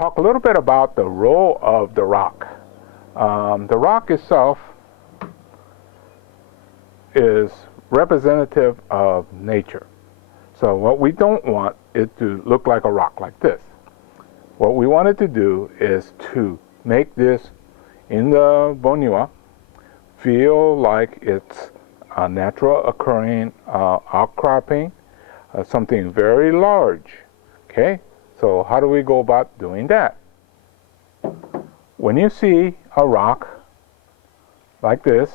talk a little bit about the role of the rock. The rock itself is representative of nature. So what we don't want is to look like a rock like this. What we wanted to do is to make this in the Bonniwa feel like it's a natural occurring outcropping, something very large. Okay, so how do we go about doing that? When you see a rock like this,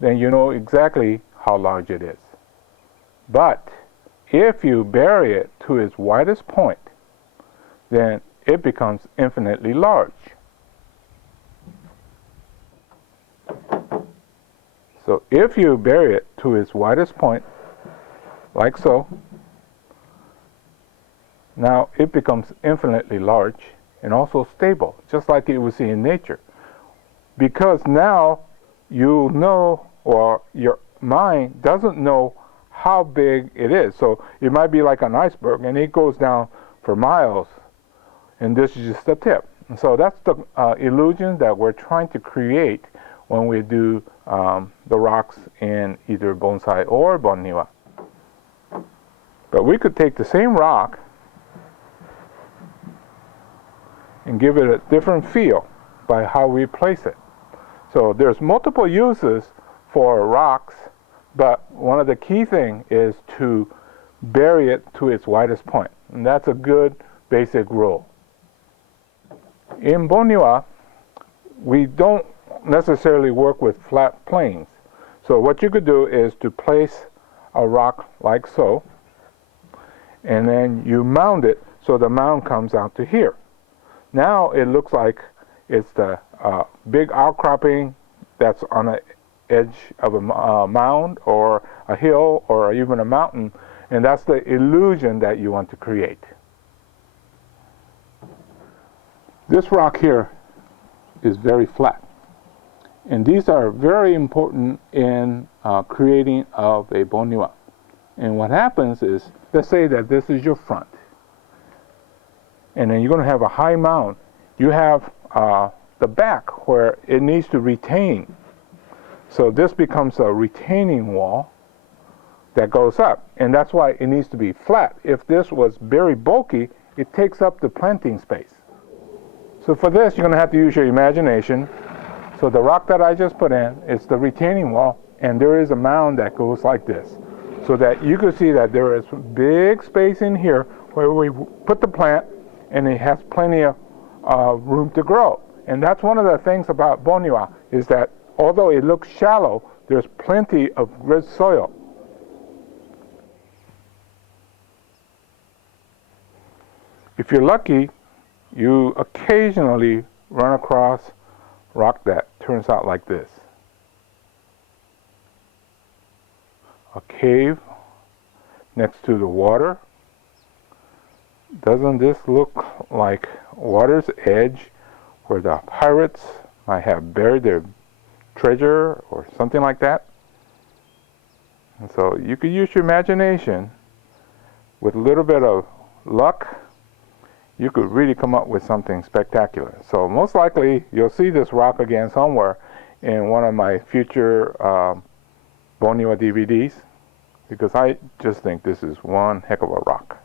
then you know exactly how large it is. But if you bury it to its widest point, then it becomes infinitely large. So if you bury it to its widest point, like so, now it becomes infinitely large and also stable, just like you would see in nature. Because now you know, or your mind doesn't know how big it is. So it might be like an iceberg and it goes down for miles, and this is just the tip. And so that's the illusion that we're trying to create when we do the rocks in either bonsai or Bonniwa. But we could take the same rock and give it a different feel by how we place it. So there's multiple uses for rocks, but one of the key things is to bury it to its widest point. And that's a good basic rule. In Bonniwa, we don't necessarily work with flat planes. So what you could do is to place a rock like so, and then you mound it so the mound comes out to here. Now it looks like it's the big outcropping that's on the edge of a mound or a hill or even a mountain, and that's the illusion that you want to create. This rock here is very flat, and these are very important in creating of a Bonniwa. And what happens is, let's say that this is your front, and then you're going to have a high mound. You have the back where it needs to retain. So this becomes a retaining wall that goes up, and that's why it needs to be flat. If this was very bulky, it takes up the planting space. So for this, you're going to have to use your imagination. So the rock that I just put in is the retaining wall, and there is a mound that goes like this, so that you can see that there is big space in here where we put the plant, and it has plenty of room to grow. And that's one of the things about Bonniwa, is that although it looks shallow, there's plenty of rich soil. If you're lucky, you occasionally run across rock that turns out like this. A cave next to the water. Doesn't this look like water's edge where the pirates might have buried their treasure or something like that? And so you could use your imagination. With a little bit of luck, you could really come up with something spectacular. So most likely you'll see this rock again somewhere in one of my future Bonniwa DVDs, because I just think this is one heck of a rock.